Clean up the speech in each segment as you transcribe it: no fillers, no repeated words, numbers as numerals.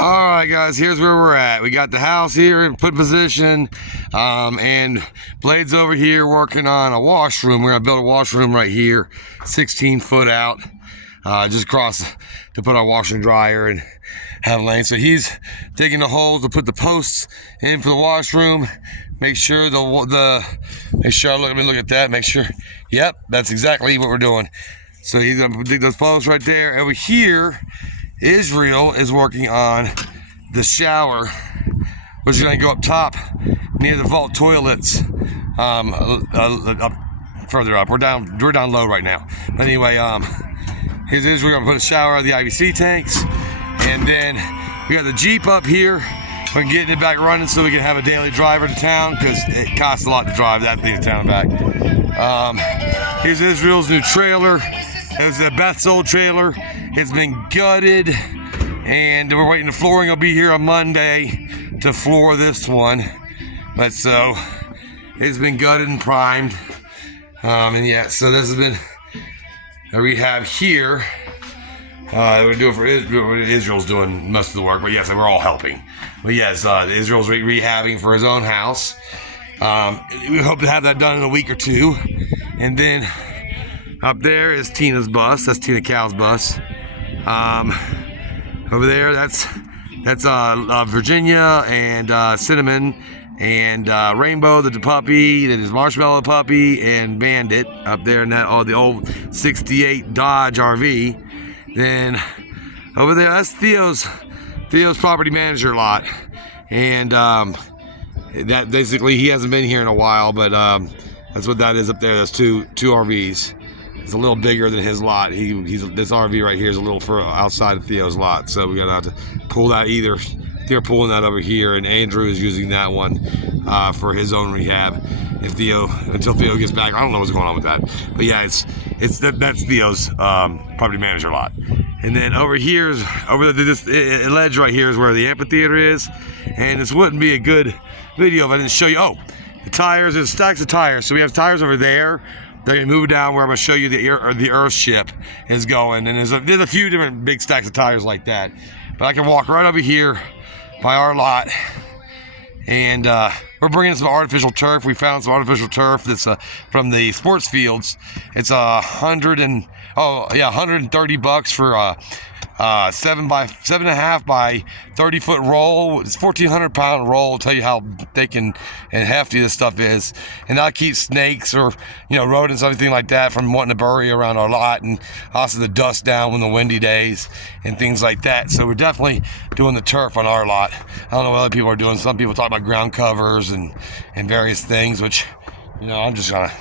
All right, guys, here's where we're at. We got the house here in put position, and Blade's over here working on a washroom. We're gonna build a washroom right here, 16 foot out, just across to put our washer and dryer and have lane. So he's digging the holes to put the posts in for the washroom. Make sure make sure let me look at that. Make sure, yep, that's exactly what we're doing. So he's gonna dig those posts right there. Over here, Israel is working on the shower, which is going to go up top near the vault toilets. Up further up. We're down low right now. But anyway, here's Israel going to put a shower out of the IVC tanks, and then we got the Jeep up here. We're getting it back running so we can have a daily driver to town, because it costs a lot to drive that thing to town and back. Here's Israel's new trailer. It's a Beth's old trailer. It's been gutted, and we're waiting. The flooring will be here on Monday to floor this one. But so it's been gutted and primed, and yeah. So this has been a rehab here. We're doing for Israel's doing most of the work, but yes, we're all helping. But yes, Israel's rehabbing for his own house. We hope to have that done in a week or two, and then. Up there is Tina's bus. That's Tina Cow's bus. Over there, that's Virginia and Cinnamon and Rainbow, the puppy. That is Marshmallow puppy and Bandit up there in that the old '68 Dodge RV. Then over there, that's Theo's property manager lot, and that basically he hasn't been here in a while, but that's what that is up there. That's two RVs. It's a little bigger than his lot. This RV right here is a little further outside of Theo's lot, so we're gonna have to pull that either. They're pulling that over here, and Andrew is using that one for his own rehab. Until Theo gets back, I don't know what's going on with that, but yeah, that's Theo's property manager lot. And then over here's this ledge right here is where the amphitheater is, and this wouldn't be a good video if I didn't show you. Oh, the tires. There's stacks of tires. So we have tires over there. They're gonna move down where I'm gonna show you the Earth ship is going, and there's a few different big stacks of tires like that. But I can walk right over here by our lot, and we're bringing some artificial turf. We found some artificial turf that's from the sports fields. It's $130 for 7.5 by 30 foot roll. It's 1,400 pound roll. I'll tell you how thick and hefty this stuff is, and that'll keep snakes or rodents, everything like that, from wanting to bury around our lot, and also the dust down when the windy days and things like that. So we're definitely doing the turf on our lot. I don't know what other people are doing. Some people talk about ground covers and various things, which I'm just gonna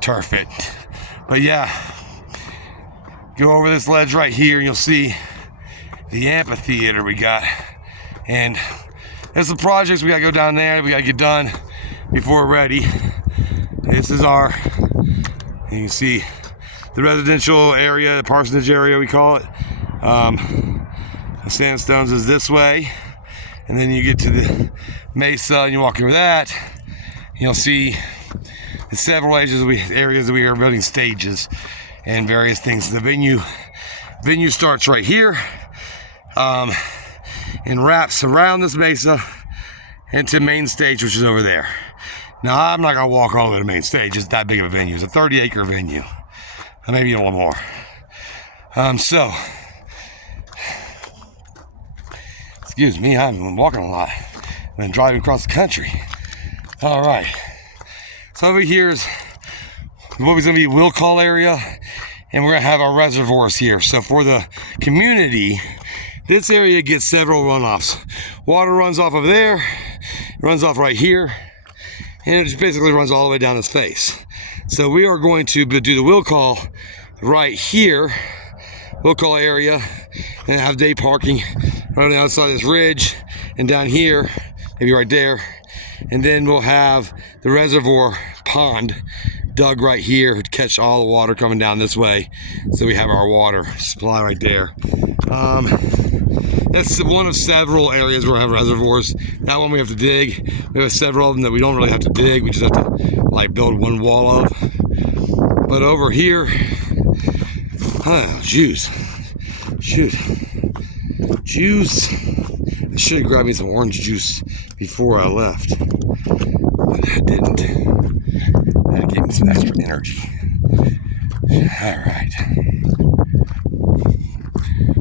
turf it. But yeah, go over this ledge right here and you'll see the amphitheater we got, and there's some projects we gotta go down there. We gotta get done before we're ready. This is you can see the residential area, the parsonage area we call it. The Sandstones is this way, and then you get to the mesa and you walk over that, and you'll see the several areas that we are building stages and various things. The venue starts right here, and wraps around this mesa into main stage, which is over there. Now, I'm not gonna walk all the way to main stage. It's that big of a venue. It's a 30-acre venue, maybe a little more. So excuse me, I've been walking a lot. I've been driving across the country. All right. So over here is what was gonna be a will call area, and we're gonna have our reservoirs here. So for the community, this area gets several runoffs. Water runs off over there, runs off right here, and it just basically runs all the way down this face. So we are going to do the will call right here, will call area, and have day parking right on the outside of this ridge, and down here, maybe right there, and then we'll have the reservoir pond dug right here to catch all the water coming down this way. So we have our water supply right there. That's one of several areas where we have reservoirs. That one we have to dig. We have several of them that we don't really have to dig. We just have to build one wall of. But over here, juice. I should have grabbed me some orange juice before I left, but I didn't. That gave me some extra energy. All right.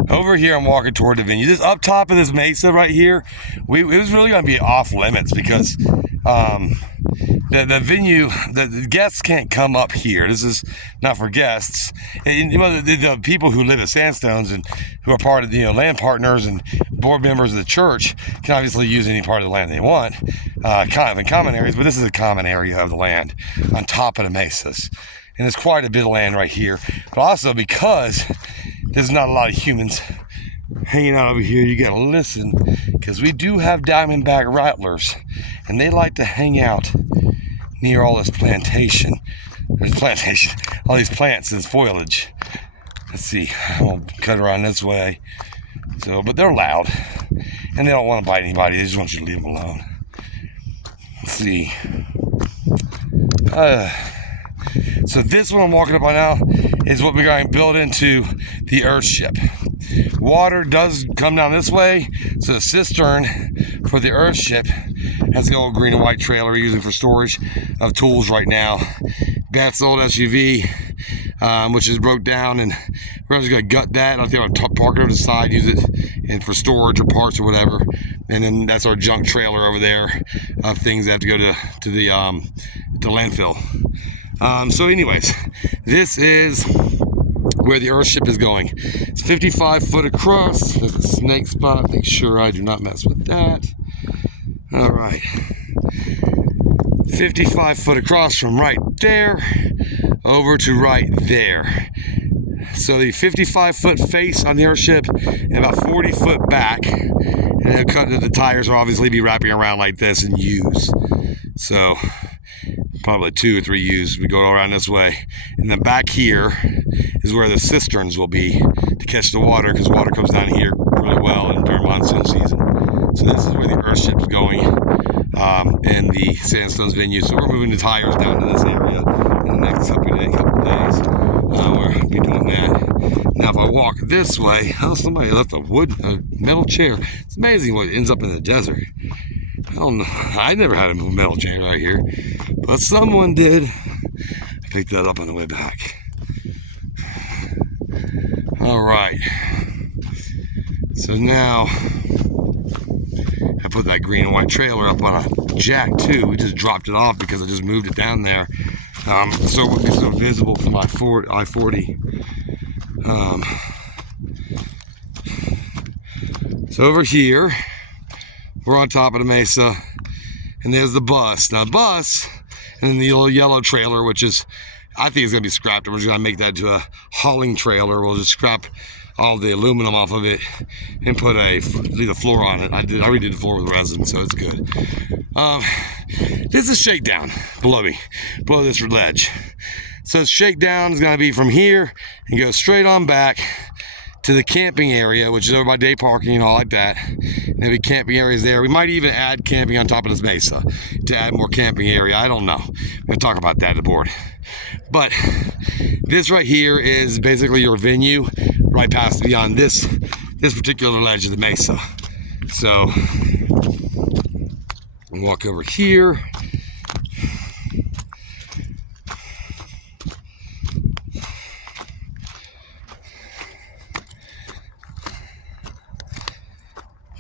Over here, I'm walking toward the venue. This up top of this mesa right here, it was really going to be off limits because the venue, the guests can't come up here. This is not for guests. And, the people who live at Sandstones and who are part of the land partners and board members of the church can obviously use any part of the land they want, kind of in common areas. But this is a common area of the land on top of the mesas, and there's quite a bit of land right here. But also because there's not a lot of humans hanging out over here, you gotta listen, because we do have diamondback rattlers, and they like to hang out near all this plantation. All these plants and foliage. Let's see, I'll cut around this way. So, but they're loud, and they don't want to bite anybody. They just want you to leave them alone. Let's see. So this one I'm walking up on now is what we're going to build into the Earthship. Water does come down this way, so the cistern for the Earthship has the old green and white trailer we're using for storage of tools right now. That's the old SUV, which is broke down, and we're just going to gut that. I think I'm going to park it over the side, use it for storage or parts or whatever. And then that's our junk trailer over there of things that have to go to the landfill. So anyways, this is where the Earthship is going. It's 55 foot across. There's a snake spot. Make sure I do not mess with that. All right. 55 foot across from right there over to right there. So the 55 foot face on the Earthship and about 40 foot back. And then the tires will obviously be wrapping around like this and U's. So probably 2 or 3 U's. We go around this way. And then back here is where the cisterns will be to catch the water, because water comes down here really well during monsoon season. So this is where the Earthship is going in the Sandstones venue. So we're moving the tires down to this area in the next couple of days. We'll be doing that. Now if I walk this way, somebody left a metal chair. It's amazing what ends up in the desert. I don't know. I never had a metal chair right here, but someone did. I picked that up on the way back. All right. So now I put that green and white trailer up on a jack too. We just dropped it off because I just moved it down there, so it would be so visible from I-40. So over here, we're on top of the mesa, and there's the bus. Now, bus, and then the little yellow trailer, which is, I think it's going to be scrapped. We're just going to make that into a hauling trailer. We'll just scrap all the aluminum off of it and leave the floor on it. I redid the floor with resin, so it's good. This is shakedown below me, below this ledge. So shakedown is going to be from here and go straight on back to the camping area, which is over by day parking and all like that. And there'll be camping areas there. We might even add camping on top of this mesa to add more camping area. I don't know. We'll talk about that at the board. But this right here is basically your venue, right past beyond this particular ledge of the mesa. So we'll walk over here.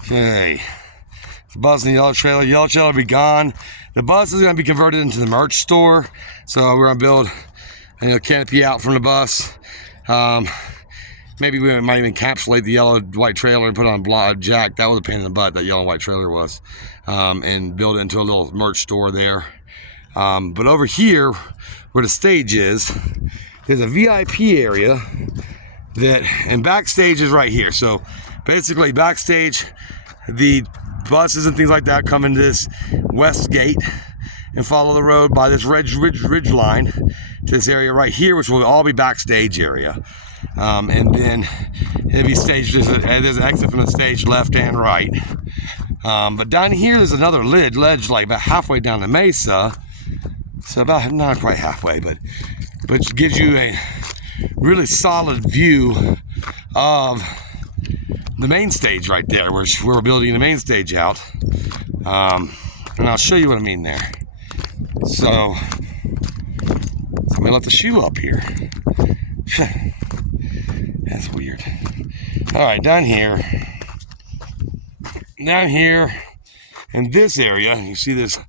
Okay, the bus and the yellow trailer. Yellow trailer will be gone. The bus is going to be converted into the merch store. So we're going to build a canopy out from the bus. Maybe we might even encapsulate the yellow white trailer and put on a jack. That was a pain in the butt, that yellow and white trailer was. And build it into a little merch store there. But over here, where the stage is, there's a VIP area and backstage is right here. So basically backstage, the buses and things like that come into this west gate and follow the road by this ridge line to this area right here, which will all be backstage area. And then it'll be staged, there's an exit from the stage left and right. But down here there's another ledge like about halfway down the mesa. So about, not quite halfway, but it gives you a really solid view of the main stage right there, where we're building the main stage out. And I'll show you what I mean there. So somebody left the shoe up here. That's weird. All right, down here in this area, you see this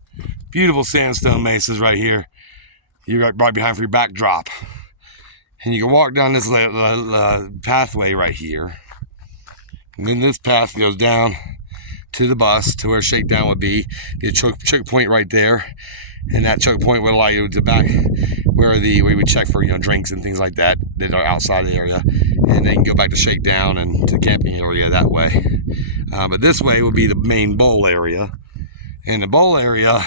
beautiful sandstone mesas right here. You're right behind for your backdrop. And you can walk down this pathway right here. And then this path goes down to the bus, to where shakedown would be. The choke point right there. And that choke point would allow you to back where we would check for, drinks and things like that are outside the area. And then go back to shakedown and to the camping area that way. But this way would be the main bowl area. And the bowl area,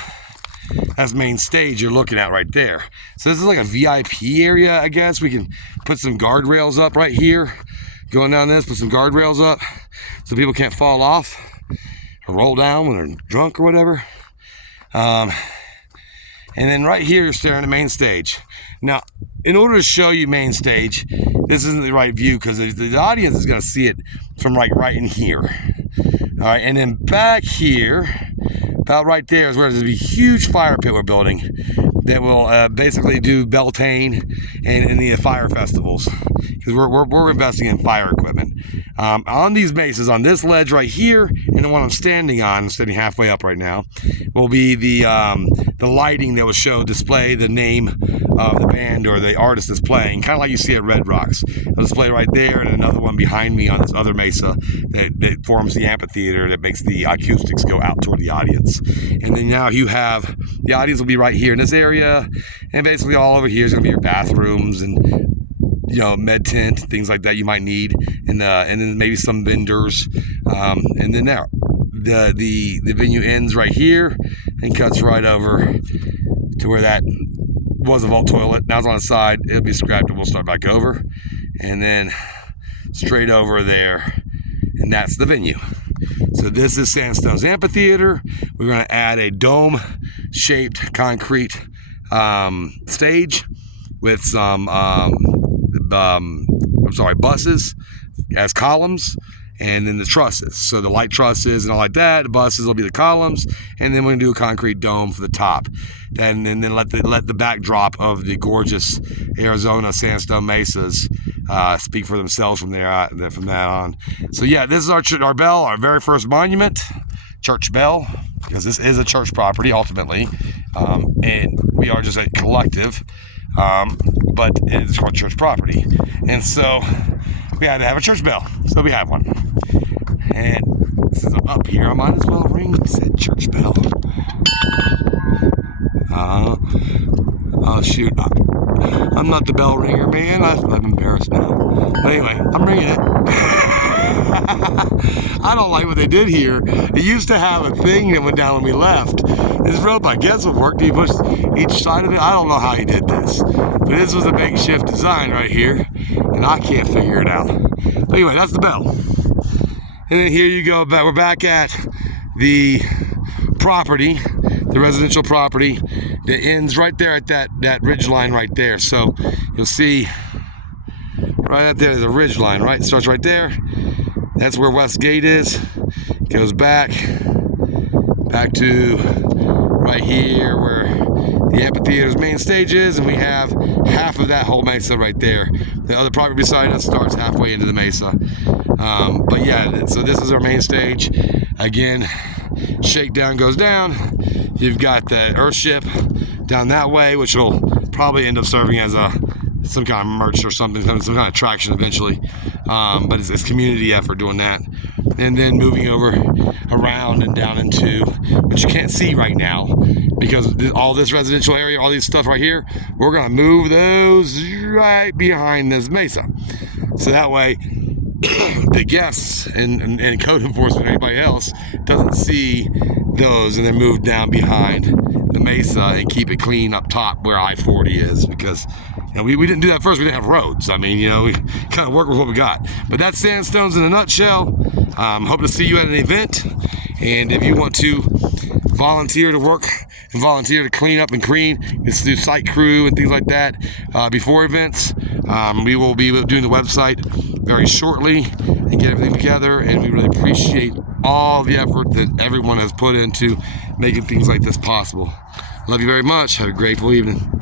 that's main stage you're looking at right there. So this is like a VIP area, I guess. We can put some guardrails up right here. Going down this, put some guardrails up so people can't fall off or roll down when they're drunk or whatever. And then right here, you're staring at the main stage. Now, in order to show you main stage, this isn't the right view because the audience is going to see it from like right in here. All right, and then back here, about right there is where there's a huge fire pit we're building that will basically do Beltane and the fire festivals, because we're investing in fire equipment. On these mesas, on this ledge right here, and the one I'm standing on, I'm standing halfway up right now, will be the lighting that will display the name of the band or the artist that's playing, kind of like you see at Red Rocks. It'll display right there, and another one behind me on this other mesa that forms the amphitheater that makes the acoustics go out toward the audience. And then now you have, the audience will be right here in this area, and basically all over here is going to be your bathrooms and med tent, things like that you might need, and then maybe some vendors, and then there, the venue ends right here and cuts right over to where that was a vault toilet. Now it's on the side. It'll be scrapped and we'll start back over, and then straight over there, and that's the venue. So this is Sandstones Amphitheater. We're going to add a dome-shaped concrete stage with some buses as columns, and then the trusses. So the light trusses and all like that, the buses will be the columns, and then we're gonna do a concrete dome for the top. And then let the backdrop of the gorgeous Arizona sandstone mesas speak for themselves from that on. So yeah, this is our bell, our very first monument, church bell, because this is a church property ultimately, and we are just a collective. But it's called church property, and so we had to have a church bell, so we have one. And since I'm up here, I might as well ring said church bell. Oh shoot, I'm not the bell ringer, man. I'm embarrassed now. But anyway, I'm ringing it. I don't like what they did here. It used to have a thing that went down when we left. This rope, I guess, would work. He pushed each side of it. I don't know how he did this, but this was a makeshift design right here, and I can't figure it out. But anyway, that's the bell. And then here you go. We're back at the property, the residential property that ends right there at that ridge line right there. So you'll see right out there, there's a ridge line, right? It starts right there. That's where West Gate is. Goes back to right here where the amphitheater's main stage is, and we have half of that whole mesa right there. The other property beside us starts halfway into the mesa. But yeah, so this is our main stage. Again, shakedown goes down. You've got the Earthship down that way, which will probably end up serving as some kind of merch or something, some kind of attraction eventually. But it's community effort doing that. And then moving over around and down into, which you can't see right now because all this residential area, all these stuff right here, we're gonna move those right behind this mesa. So that way the guests and code enforcement, anybody else, doesn't see those, and then move down behind the mesa and keep it clean up top where I-40 is, because we didn't do that first. We didn't have roads. I mean, we kind of work with what we got. But that's Sandstones in a nutshell. Hope to see you at an event, and if you want to volunteer to work and volunteer to clean up and clean, it's do site crew and things like that before events. We will be doing the website very shortly. and get everything together, and we really appreciate all the effort that everyone has put into making things like this possible. Love you very much. Have a grateful evening.